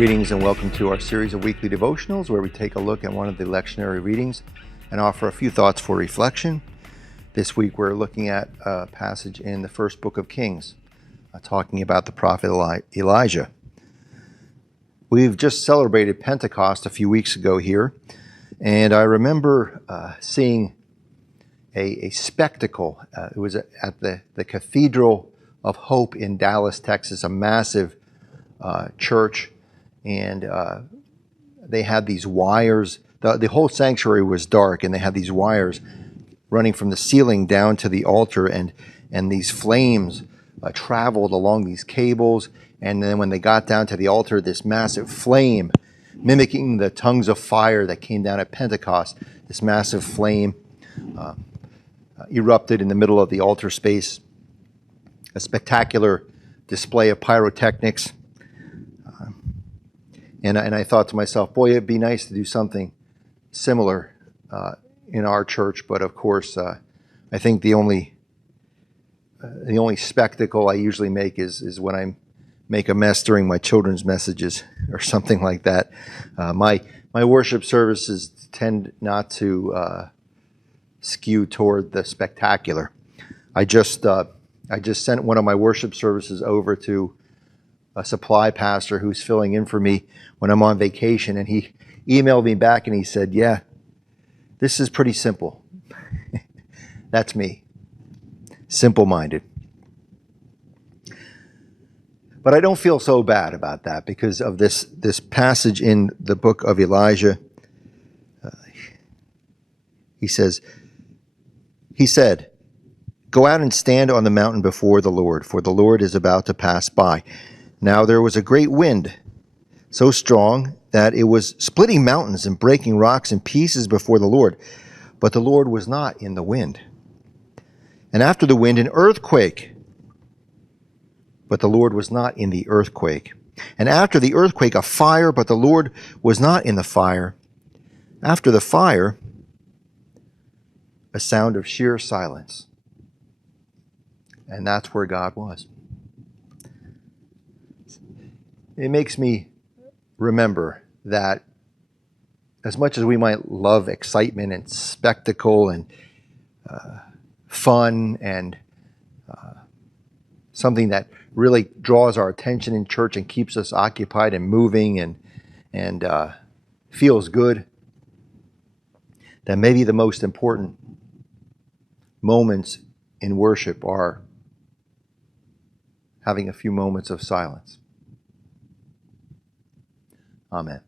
Greetings and welcome to our series of weekly devotionals where we take a look at one of the lectionary readings and offer a few thoughts for reflection. This week we're looking at a passage in the first book of Kings, talking about the prophet Elijah. We've just celebrated Pentecost a few weeks ago here, and I remember seeing a spectacle. It was at the Cathedral of Hope in Dallas, Texas, a massive church. And they had these wires. The whole sanctuary was dark, and they had these wires running from the ceiling down to the altar, and these flames traveled along these cables. And then when they got down to the altar, this massive flame, mimicking the tongues of fire that came down at Pentecost, this massive flame erupted in the middle of the altar space. A spectacular display of pyrotechnics. And I thought to myself, boy, it'd be nice to do something similar in our church. But of course, I think the only spectacle I usually make is when I make a mess during my children's messages or something like that. My worship services tend not to skew toward the spectacular. I just sent one of my worship services over to a supply pastor who's filling in for me when I'm on vacation, and he emailed me back and he said, yeah, this is pretty simple. That's me. Simple-minded. But I don't feel so bad about that because of this passage in the book of Elijah. He said, "Go out and stand on the mountain before the Lord, for the Lord is about to pass by." Now there was a great wind, so strong that it was splitting mountains and breaking rocks in pieces before the Lord. But the Lord was not in the wind. And after the wind, an earthquake. But the Lord was not in the earthquake. And after the earthquake, a fire, but the Lord was not in the fire. After the fire, a sound of sheer silence. And that's where God was. It makes me remember that as much as we might love excitement and spectacle and fun and something that really draws our attention in church and keeps us occupied and moving and feels good, that maybe the most important moments in worship are having a few moments of silence. Amen.